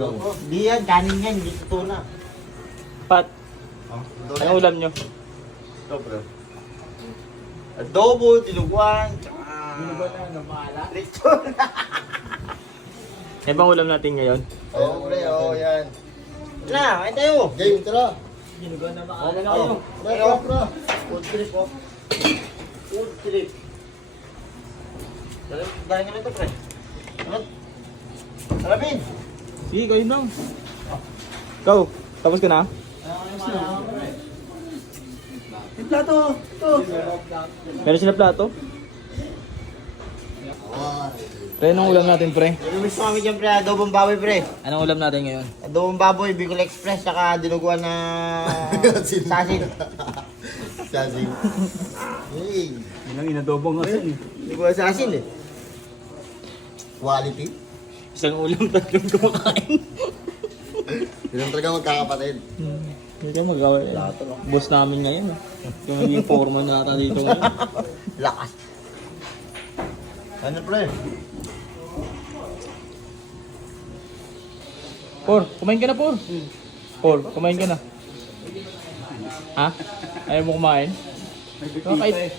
Sinigang. Hindi yan, kanin yan, hindi tuna. Pat, Oh, anong ulam nyo? Ito, bro. Adobo, diluguan, tsaka... Lechon. Yan bang ulam natin ngayon? Oo, pre, oo, yan. Na, kain tayo. Game, tara. Ano na kayo? Tara. Food trip, oh. Food trip. Dahil nga nito, pre. Ano? Sarapin. Sige, kayo lang. Ikaw, tapos ka na? Yung plato, ito. Meron sila plato? Pre, anong ulam natin, pre? Inumis ko kami dyan, pre. Adobong baboy, pre. Anong ulam natin ngayon? Adobong baboy, Bicol Express, tsaka dinuguan na sasin. Sasin. Hey. Yun ang inadobong asin. Dinuguan sasin, eh. Quality. Isang ulam, tatlong kumakain. Yun talaga magkakapatid. Hindi ka magawa. Boss namin ngayon. Yung naging foreman nata dito ngayon. Lakas. Ano, pre? Por, kumain ka na, Por. Por, kumain ka na. Ha? Ayaw mo kumain? Kahit